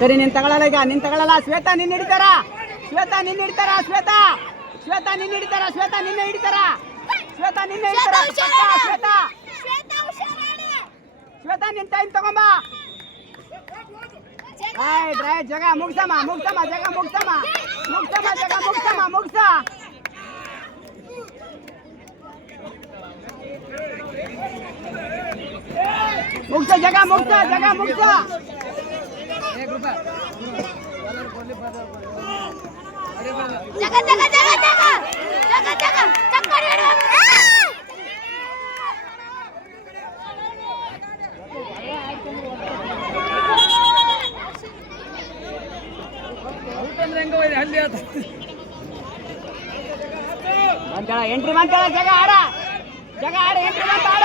ಸರಿ ನೀನ್ ತಗೊಳ್ಳಲ್ಲ ಈಗ ನೀನ್ ತಗೊಳ್ಳಲ್ಲ ಶ್ವೇತಾ ನಿನ್ನ ಹಿಡಿತಾರ ಶ್ವೇತಾ ನಿನ್ನ ಹಿಡಿತಾರ ಶ್ವೇತಾ ಶ್ವೇತಾ ನಿನ್ನ ಹಿಡಿತಾರ ಶ್ವೇತಾ ನಿನ್ನ ಹಿಡಿತಾರ ಶ್ವೇತಾ ನಿನ್ನ ಹಿಡಿತಾರ ಶ್ವೇತಾ ಶ್ವೇತಾ ನಿನ್ ಟೈಮ್ ತಗೊಂಬ ರೈಟ್ ರೈಟ್ ಜಗ ಮುಗ್ಸಮ್ಮ ಮುಗ್ಸಮ್ಮ ಜಗ ಮುಗ್ಸಮ್ಮ ಮುಗ್ಸಮ್ಮ ಜಗ ಮುಗ್ಸಮ್ಮ ಮುಗ್ಸ ಮುಗ್ಸ ಜಗ ಮುಗ್ಸ ಜಗ ಮುಗ್ಸ जगह जगह जगह जगह जगह जगह चक्कर ಎಂಟ್ರಿ ಮಾಡ್ತಾಳ ಜಗ ಆಡ ಎಂಟ್ರಿ ಮಾಡ್ತಾಳ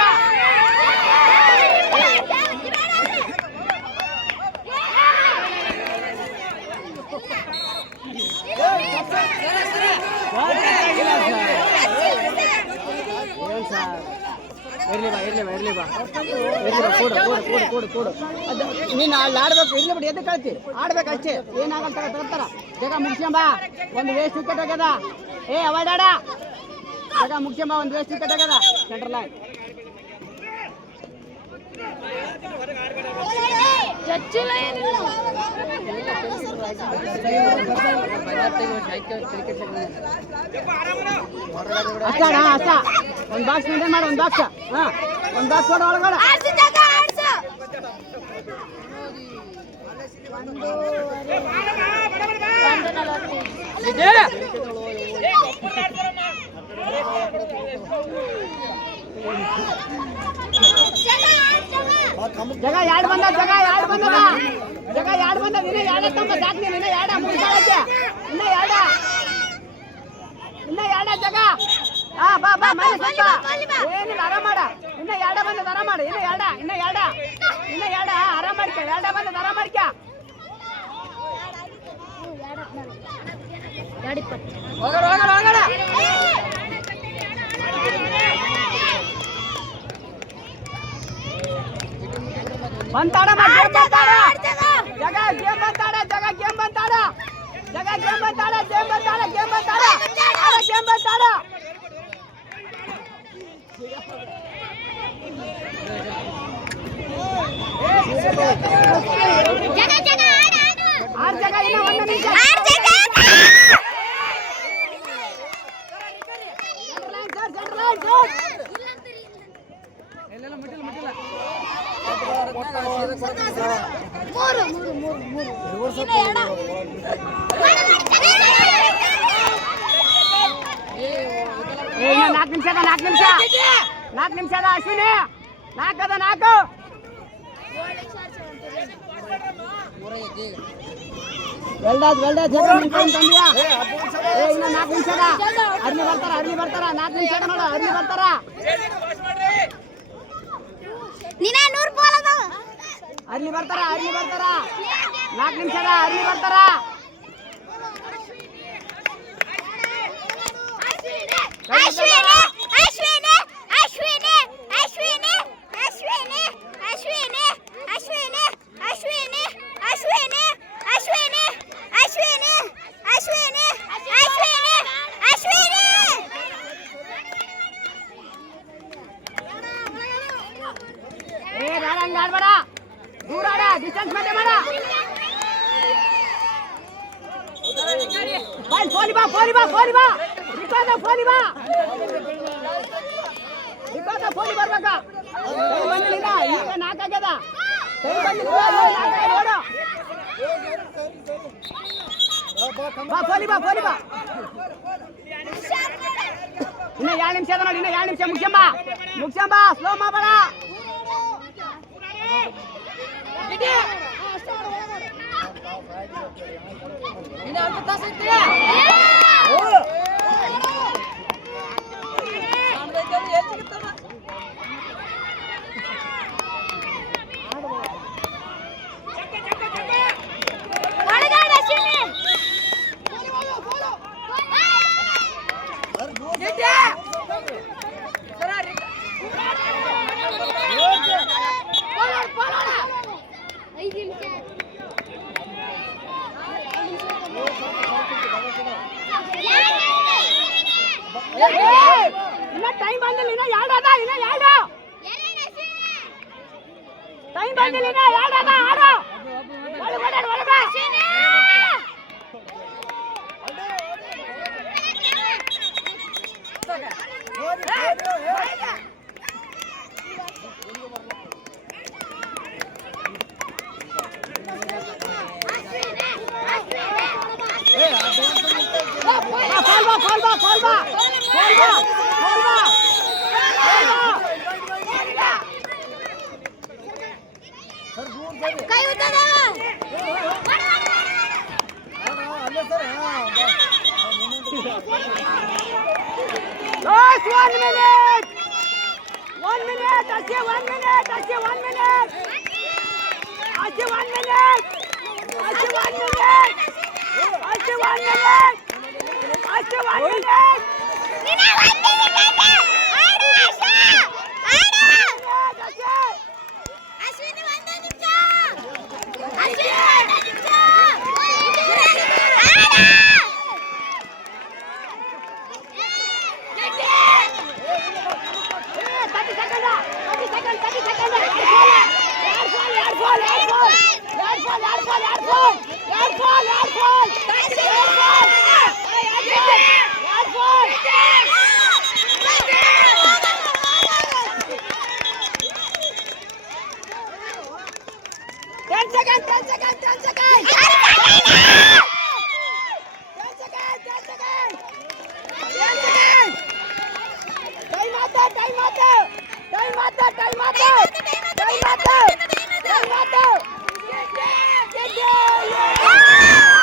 ಇರ್ಲಿ ಬಾ ಕೂಡು ನೀನು ಅಲ್ಲಿ ಆಡ್ಬೇಕು ಇರ್ಲಿ ಬಿಡಿ ಎದ್ದು ಕಳ್ತಿ ಆಡ್ಬೇಕು ಅಷ್ಟೇ ಏನಾಗಲ್ಲ ತಗೋತಾರ ಜಗ ಮುಗಿಸ್ಕೊಂಬ ಒಂದು ವೇಸ್ಟ್ ವಿಕೆಟ್ ಹೋಗ್ಯದ ಏ ಅವಾಯ್ಡ್ ಆಡ ಜಗ ಮುಗಿಸ್ಕೊಂಬ ಒಂದು ವೇಸ್ಟ್ ವಿಕೆಟ್ ಹೋಗ್ಯದ ಸೆಂಟ್ರಲ್ ಲೈನ್ ಅಷ್ಟ ಒಂದು ಬಾಕ್ಸ್ ಮೇಂಟೈನ್ ಮಾಡು ಒಂದು ಬಾಕ್ಸ್ ಒಂದು ಬಾಕ್ಸ್ ಕೊಡು ಒಳಗಡೆ ಜಗ ಯಾಡ್ ಬಂದ ನಿನ್ನ ಯಾಡ ತಮ್ಮ ಸಾಕ್ನಿ ನಿನ್ನ ಯಾಡ ಮುಗಿಸಾಳಕ್ಕೆ ಇನ್ನ ಯಾಡ ಜಗ ಬಾ ಮನೆ ಸ್ವಲ್ಪ ಏನಿಲ್ಲ ಆರಾಮ ಮಾಡ ಇನ್ನ ಯಾಡ ಬಂದದ ಆರಾಮ ಮಾಡು ಇನ್ನ ಯಾಡ ಆರಾಮ ಮಾಡ್ಕ ಯಾಡ ಬಂದದ ಆರಾಮ ಮಾಡ್ಕ ಹೋಗಡ ಬಂತಾಡ ಜಗ ಗೇಮ್ ಬಂತಾಡ ಆರ್ ಜಗ ಇನ್ನ ಒಂದು ನಿಮಿಷ ನಾಲ್ಕು ನಿಮಿಷ ಅಶ್ವಿನಿ 4 ವೆಲ್ಡಾಜ್ ಜಗ ತಂದಿಯಾ ಇನ್ನ 4 ನಿಮಿಷ ಅರ್ಲಿ ಬರ್ತಾರ 4 ನಿಮಿಷ ನೋಡು ಅರ್ಲಿ ಬರ್ತಾರ ನೀನಾ 100 ಬಾಲ್ ಅದ ಅರ್ಲಿ ಬರ್ತಾರ 4 ನಿಮಿಷ ಅರ್ಲಿ ಬರ್ತಾರ ಆಡ್ಬೇಡ ದೂರ ಆಡ ಡಿಸ್ಟೆನ್ಸ್ ಮೇಂಟೈನ್ ಮಾಡ ಫೋಲಿ ಬಾ ರಿಕಾದ ಫೋಲಿ ಬರ್ಬೇಕ ಬಂದಿಲ್ಲ ಈಗ 4 ಆಗ್ಯದ ನೋಡು ಫೋಲಿ ಬಾ ಇನ್ನ 2 ನಿಮಿಷ ಅದ ನೋಡಿ ಇನ್ನ 2 ನಿಮಿಷ ಮುಗಿಸಂಬ ಸ್ಲೋ ಮಾಡಬೇಡ ಇನ್ನ ಟೈಮ್ ಬಂದಿಲ್ಲ, ಇನ್ನ ಎರಡು ಅದ, ಇನ್ನ ಎರಡು ಟೈಮ್ ಬಂದಿಲ್ಲ, ಇನ್ನ ಎರಡು ಅದ, ಆಡು ಒಳಗಡೆ ಒಳಗಡೆ ಕೈ ಉತ್ತದ Last 1 minute! 1 minute! Achi 1 minute! Achi 1 minute! Achi 1 minute! Achi 1 minute! Achi 1 minute! Achi 1 minute! ನಿನ್ನ 1 ಮಿನಿಟ್ ಆಡು ಆಶಾ ಆಡು ಅಶ್ವಿನಿ 1 ನಿಮಿಷ ಅಶ್ವಿನಿ 1 ನಿಮಿಷ ಆಡು 30 seconds! 30 seconds! Air ball! Time out!